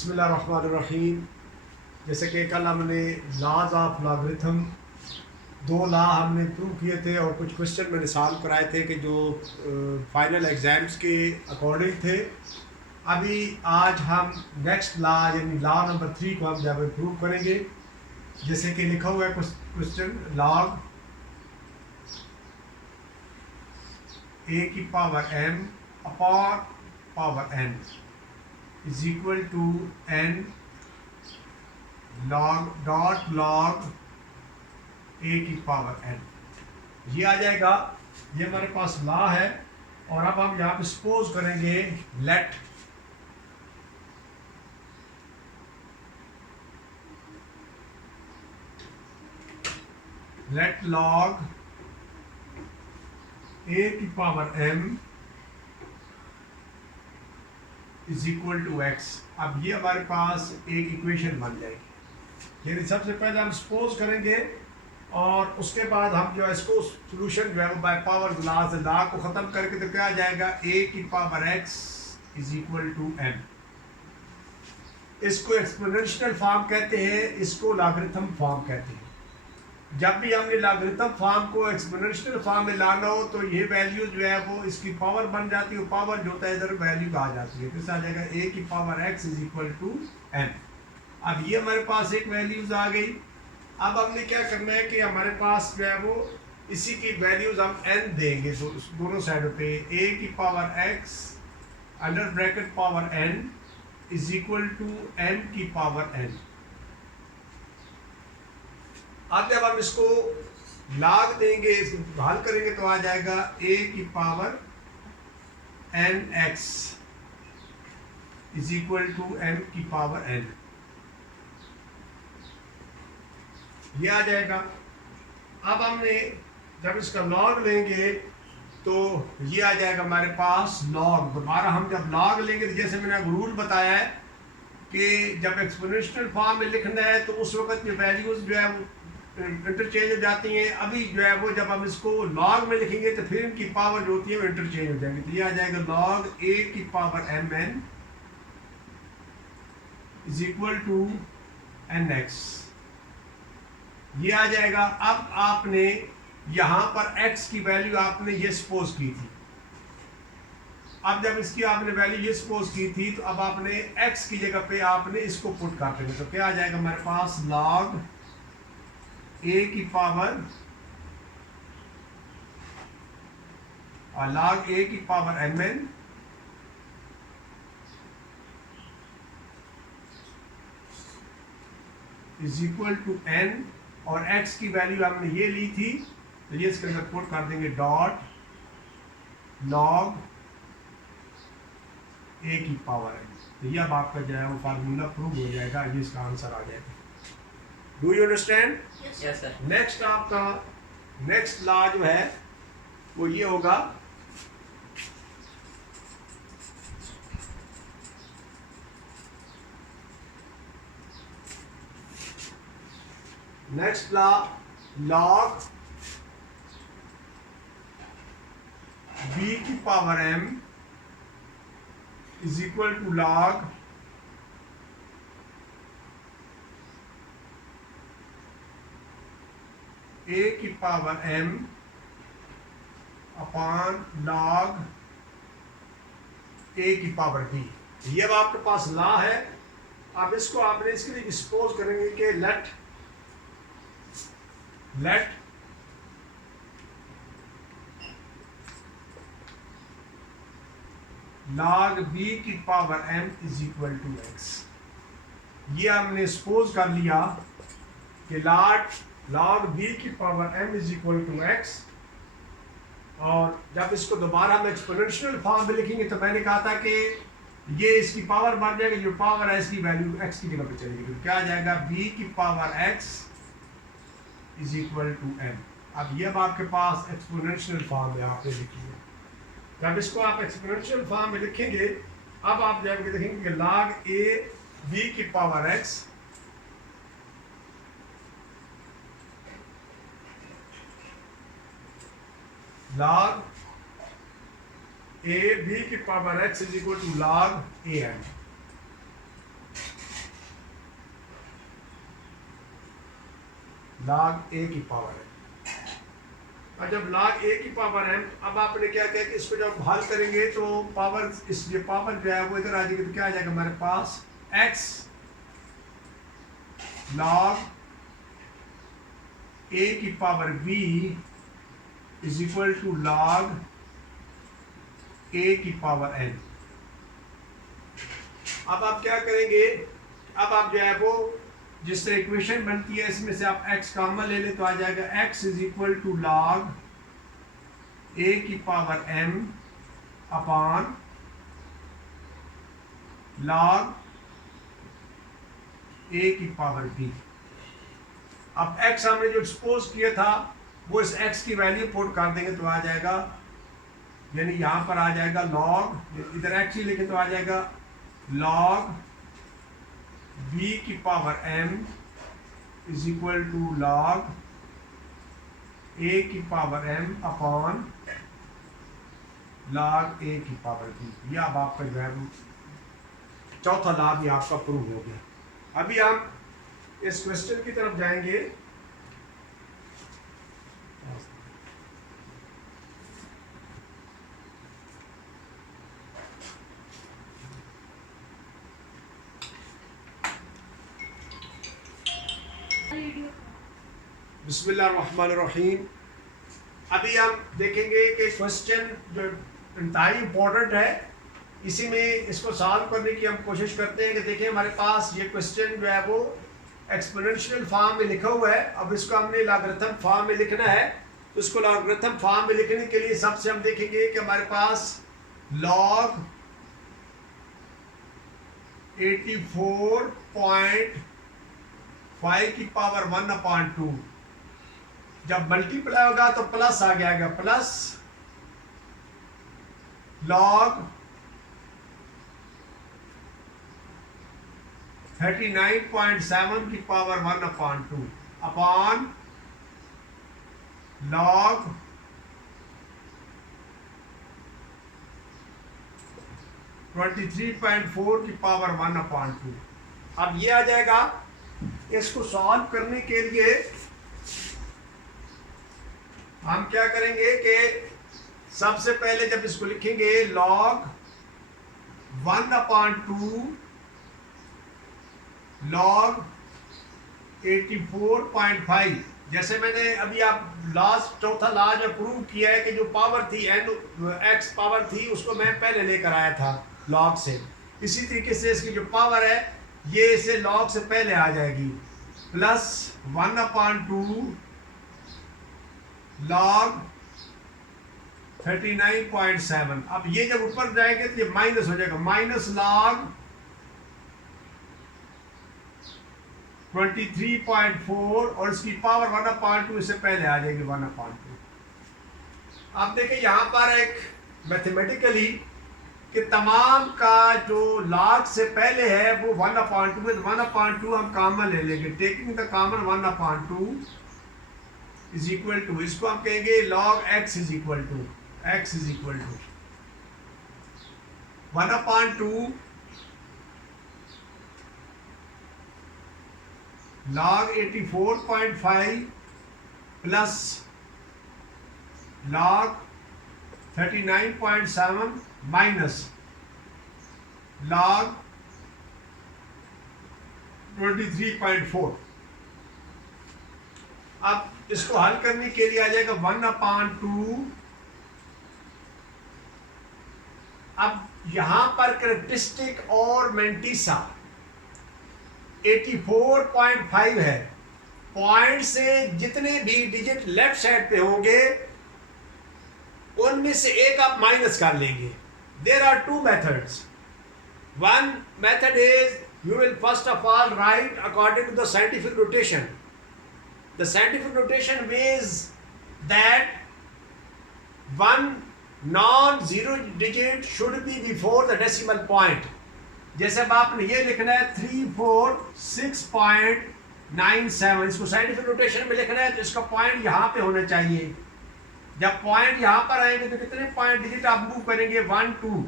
बिस्मिल्लाहिर्रहमानिर्रहीम। जैसे कि कल हमने लॉज ऑफ लॉगरिथम दो लॉ हमने प्रूव किए थे और कुछ क्वेश्चन मैंने सॉल्व कराए थे कि जो फाइनल एग्ज़ाम्स के अकॉर्डिंग थे। अभी आज हम नेक्स्ट लॉ यानी लॉ नंबर 3 को हम जब प्रूव करेंगे, जैसे कि लिखा हुआ है क्वेश्चन, लॉग ए की power m upon power n is equal to n log a की पावर n। ये आ जाएगा, ये हमारे पास लॉ है। और अब हम यहाँ पे सपोज करेंगे लेट log a की power m is equal to x। अब ये हमारे पास एक इक्वेशन बन जाएगी। यानी सबसे पहले हम सपोज करेंगे और उसके बाद हम जो है इसको सोल्यूशन जो है वो बाय पावर लॉ को ख़त्म करके तो क्या आ जाएगा, a की power x is equal to m। इसको एक्सपोनेंशियल फॉर्म कहते हैं, इसको लॉगरिथम फॉर्म कहते हैं। जब भी हमने लॉगरिथम फॉर्म को एक्सपोनेंशियल फॉर्म में लाना हो तो ये वैल्यू जो है वो इसकी पावर बन जाती है। पावर जो होता है इधर वैल्यू आ जाती है, तो आ जाएगा a की power x is equal to m। अब ये हमारे पास एक वैल्यूज आ गई। अब हमने क्या करना है कि हमारे पास जो है वो इसी की वैल्यूज हम n देंगे दोनों साइडों पे। a की power x under bracket power n is equal to n की पावर n। अब जब हम इसको लॉग देंगे, इसको हल करेंगे तो आ जाएगा a की power nx is equal to n की पावर n। ये आ जाएगा। अब हमने जब इसका लॉग लेंगे तो ये आ जाएगा हमारे पास लॉग। दोबारा हम जब लॉग लेंगे तो जैसे मैंने रूल बताया है कि जब एक्सपोनेंशियल फॉर्म में लिखना है तो उस वक्त ये वैल्यूज जो है वो इंटरचेंज हो जाती हैं। अभी जो है वो जब हम इसको लॉग में लिखेंगे तो फिर इनकी पावर जो होती है वो इंटरचेंज हो जाएगी। तो ये आ जाएगा लॉग a की power mn is equal to nx। ये आ जाएगा। अब आपने यहाँ पर x की वैल्यू आपने ये सपोज की थी। अब जब इसकी आपने वैल्यू ये सपोज की थी तो अब आपने x की जगह पे आपने इसको पुट कर देंगे। तो क्या आ जाएगा हमारे पास, लॉग a की पावर log a की power mn is equal to n। और x की वैल्यू हमने ये ली थी तो ये इसके अंदर पुट कर देंगे डॉट log a की पावर n। तो ये अब आपका जो है वो फार्मूला प्रूव हो जाएगा, ये इसका आंसर आ जाएगा। Do you understand? Yes sir. Next आपका नेक्स्ट लॉ जो है वो ये होगा, नेक्स्ट लॉ लॉग b की power m is equal to log a की power m upon log a की पावर b। ये अब आपके पास लॉ है। अब इसको आपने इसके लिए सपोज करेंगे कि लेट log b की power m is equal to x। ये हमने सपोज कर लिया कि log b की power m is equal to x। और जब इसको दोबारा हम एक्सपोनेंशियल फॉर्म में लिखेंगे तो मैंने कहा था कि ये इसकी पावर बन जाएगी, जो पावर है इसकी वैल्यू x की जगह पे चलेगी। तो क्या आ जाएगा, b की power x is equal to m। अब ये अब आपके पास एक्सपोनेंशियल फॉर्म में आपने लिखी है। जब इसको आप एक्सपोनेंशियल फॉर्म में लिखेंगे, अब आप जाके देखेंगे कि log a b की power x log a b की power x is equal to log a n। log a की पावर m। और जब log a की पावर m, अब आपने क्या किया कि इसको जब हल करेंगे तो पावर, इसलिए पावर जो है वो इधर आ जाएगी, तो क्या आ जाएगा हमारे पास x log a की power b is equal to log a की पावर n। अब आप क्या करेंगे, अब आप जो है वो जिस तरह इक्वेशन बनती है इसमें से आप x कॉमन ले ले तो आ जाएगा x is equal to log a की power m upon log a की पावर b। अब x हमने जो एक्सपोज किया था वो इस x की वैल्यू पुट कर देंगे तो आ जाएगा, यानी यहां पर आ जाएगा log, इधर x ही लिखे तो आ जाएगा log b की power m is equal to log a की power m upon log a की पावर b। यह अब आपका जो है चौथा लाभ ये आपका प्रूव हो गया। अभी हम इस क्वेश्चन की तरफ जाएंगे। बिस्मिल्लाहिर्रहमानिर्रहीम। अभी हम देखेंगे कि क्वेश्चन जो इंतहाई इम्पोर्टेंट है, इसी में इसको सॉल्व करने की हम कोशिश करते हैं कि देखिए हमारे पास ये क्वेश्चन जो है वो एक्सपोनेंशियल फॉर्म में लिखा हुआ है। अब इसको हमने लॉगरिथम फॉर्म में लिखना है, तो इसको लॉगरिथम फॉर्म में लिखने के लिए सबसे हम देखेंगे कि हमारे पास log 84.5 की पावर 1/2 जब मल्टीप्लाई होगा तो प्लस आ गया, प्लस log 39.7 की पावर 1/2 अपॉन log 23.4 की पावर 1/2। अब ये आ जाएगा। इसको सॉल्व करने के लिए हम क्या करेंगे कि सबसे पहले जब इसको लिखेंगे log 1/2 log 84.5, जैसे मैंने अभी आप लास्ट चौथा लॉ जो प्रूव किया है कि जो पावर थी x पावर थी उसको मैं पहले लेकर आया था log से, इसी तरीके से इसकी जो पावर है ये इसे log से पहले आ जाएगी, प्लस 1/2 log 39.7। अब ये जब ऊपर जाएंगे तो ये माइनस हो जाएगा, माइनस log 23.4 और इसकी पावर 1/2 इससे पहले आ जाएगी 1/2। अब देखिए यहाँ पर एक मैथमेटिकली कि तमाम का जो log से पहले है वो 1/2 है, 1/2 हम कॉमन ले लेंगे, taking the common 1/2 is equal to, इसको हम कहेंगे log x is equal to 1/2 log 84.5 plus log 39.7 minus log 23.4। अब इसको हल करने के लिए आ जाएगा 1/2। अब यहां पर कैरेक्टरिस्टिक और मेंटिसा 84.5 है, पॉइंट से जितने भी डिजिट लेफ्ट साइड पे होंगे उनमें से एक आप माइनस कर लेंगे। There are two methods. One method is you will first of all write according to the scientific notation. The scientific notation means that one non-zero digit should be before the decimal point. जैसे अब आपने ये लिखना है 346.97, इसको scientific notation में लिखना है तो इसका पॉइंट यहाँ पे होना चाहिए। जब पॉइंट यहाँ पर आएंगे तो कितने पॉइंट डिजिट आप मूव करेंगे 1 2,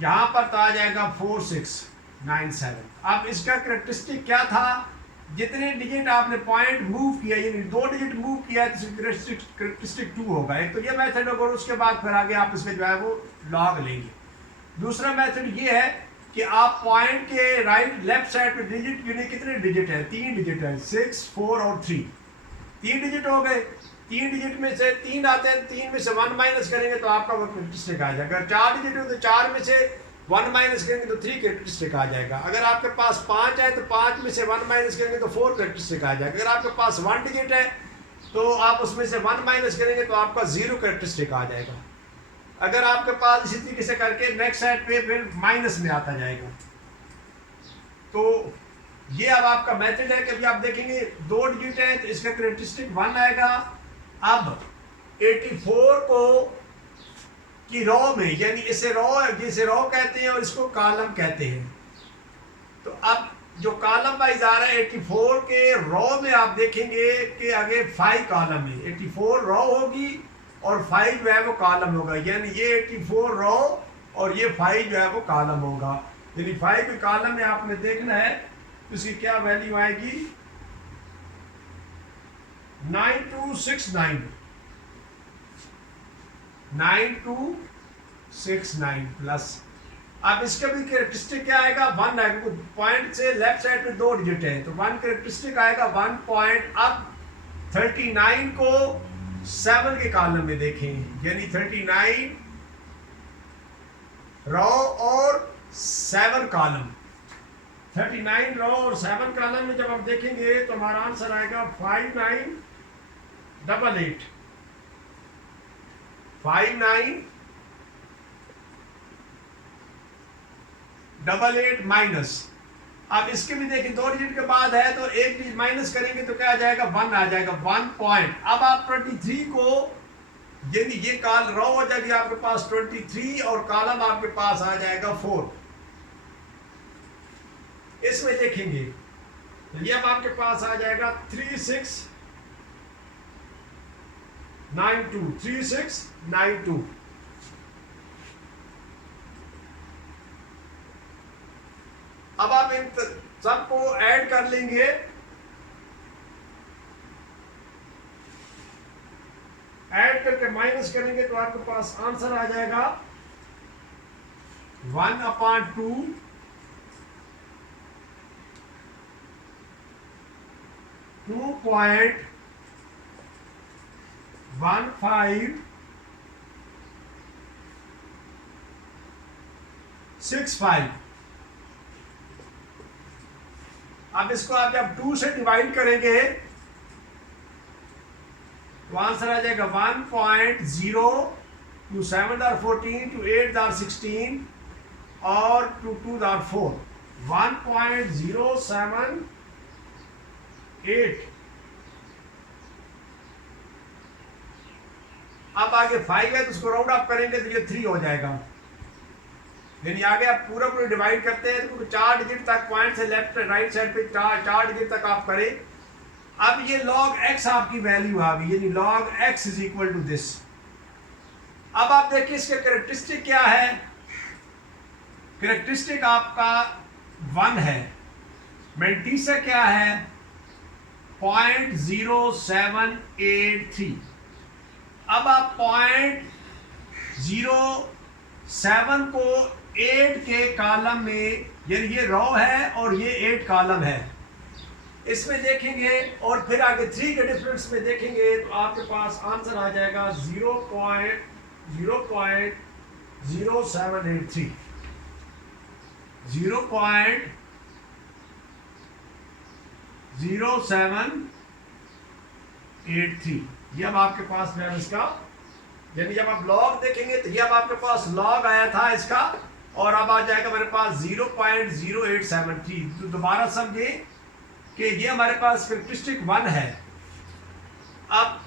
यहाँ पर तो आ जाएगा 4697। अब इसका कैरेक्टरिस्टिक क्या था, जितने डिजिट आपने पॉइंट मूव किया, यानी 2 डिजिट मूव किया है तो करेक्टरिस्टिक 2 होगा। एक तो ये मेथड होगा और उसके बाद फिर आगे आप इसमें जो है वो लॉग लेंगे। दूसरा मेथड ये है कि आप पॉइंट के राइट लेफ्ट साइड पे डिजिट गिने, कितने डिजिट है, 3 डिजिट है, 6, 4 और 3, 3 डिजिट हो गए। 3 डिजिट में से 3 आते हैं, 3 में से 1 माइनस करेंगे तो आपका वो करेक्टरिस्टिक आ जाएगा। अगर 4 डिजिट हो तो 4 में से 1 माइनस करेंगे तो 3 करेक्टरिस्टिक आ जाएगा। अगर आपके पास 5 है तो 5 में से 1 माइनस करेंगे तो 4 करेक्टरिस्टिक आ जाएगा। अगर आपके पास 1 डिजिट है तो आप उसमें से 1 माइनस करेंगे तो आपका 0 करेक्टरिस्टिक आ जाएगा। अगर आपके पास इसी तरीके से करके नेक्स्ट साइड पे फिर माइनस में आता जाएगा। तो ये अब आपका मेथड है कि अभी आप देखेंगे 2 डिजिट है तो इसका करेक्टरिस्टिक 1 आएगा। अब 84 को की रो में, यानी इसे रो कहते हैं और इसको कॉलम कहते हैं। तो अब जो कॉलम वाइज आ रहा है 84 के रो में आप देखेंगे कि आगे 5 कॉलम है, 84 रो होगी और 5 जो है वो कॉलम होगा, यानी ये 84 रो और ये 5 जो है वो कॉलम होगा। यानी 5 के कॉलम में आपने देखना है तो इसकी क्या वैल्यू आएगी, 9269 9269 प्लस। अब इसका भी कैरेक्टरिस्टिक क्या आएगा, 1 आएगा। पॉइंट से लेफ्ट साइड में 2 डिजिट है तो 1 कैरेक्टरिस्टिक आएगा 1 पॉइंट। अब 39 को 7 के कॉलम में देखें, यानी 39 रो और 7 कॉलम, 39 रो और 7 कॉलम में जब आप देखेंगे तो हमारा आंसर आएगा 5988 5988 माइनस। अब इसके भी देखिए 2 डिजिट के बाद है तो 1 डिजिट माइनस करेंगे तो क्या आ जाएगा, 1 आ जाएगा, 1 पॉइंट। अब आप 23 को, यानी ये कॉल रो हो जाएगी आपके पास 23 और कॉलम आपके पास आ जाएगा 4। इसमें देखेंगे तो ये अब आपके पास आ जाएगा 3692। अब आप इन सबको ऐड कर लेंगे, ऐड करके माइनस करेंगे तो आपके पास आंसर आ जाएगा 1/2 2.1565। अब इसको आप जब 2 से डिवाइड करेंगे तो आंसर आ जाएगा 1.0 टू 7 आर 14 टू 8 आर 16 और टू 2 आर 4, 1.078। अब आगे 5 है तो उसको राउंड अप करेंगे तो ये 3 हो जाएगा। यानी आगे आप पूरा डिवाइड करते हैं तो 4 डिजिट तक पॉइंट से लेफ्ट राइट साइड पे 4 डिजिट तक आप करें। अब ये log x आपकी वैल्यू आ गई, यानी log x is equal to this. अब आप देखिए इसका कैरेक्टरिस्टिक क्या है, कैरेक्टरिस्टिक आपका 1 है, मेंटिसा क्या है 0.0783। अब आप 0.07 को 8 के कॉलम में, ये रो है और ये 8 कॉलम है, इसमें देखेंगे और फिर आगे 3 के डिफरेंस में देखेंगे तो आपके पास आंसर आ जाएगा 0.0783। 0.0783 ये अब आपके पास है इसका, यानी जब आप लॉग देखेंगे तो ये अब आपके पास लॉग आया था इसका और अब आ जाएगा मेरे पास 0.0873। तो दोबारा समझे कि ये हमारे पास कैरेक्टरिस्टिक 1 है। अब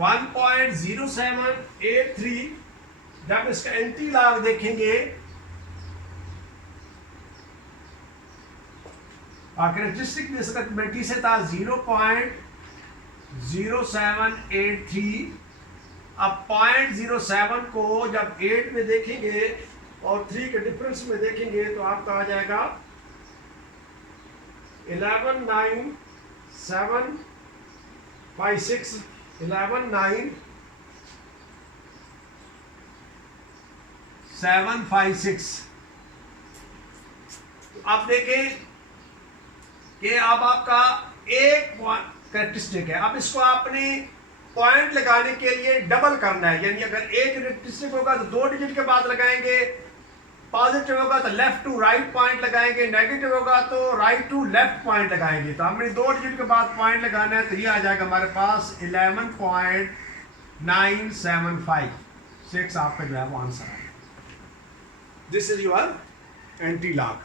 1.0783 जब इसका एंटी लॉग देखेंगे कैरेक्टरिस्टिक में इसका मेंटी से था 0.0783। अब 0.07 को जब 8 में देखेंगे और 3 के डिफरेंस में देखेंगे तो आपका आ जाएगा 11,9,756 11,9,756। आप देखें कि अब आपका एक कैरेक्टरिस्टिक है, अब इसको आपने पॉइंट लगाने के लिए डबल करना है, यानी अगर एक कैरेक्टरिस्टिक होगा तो 2 डिजिट के बाद लगाएंगे, पॉजिटिव होगा तो लेफ्ट टू राइट पॉइंट लगाएंगे, नेगेटिव होगा तो राइट टू लेफ्ट पॉइंट लगाएंगे। तो हमने 2 डिजिट के बाद पॉइंट लगाना है, तो ये आ जाएगा हमारे पास 11.975 आपका जो है वो आंसर है। This is your anti log.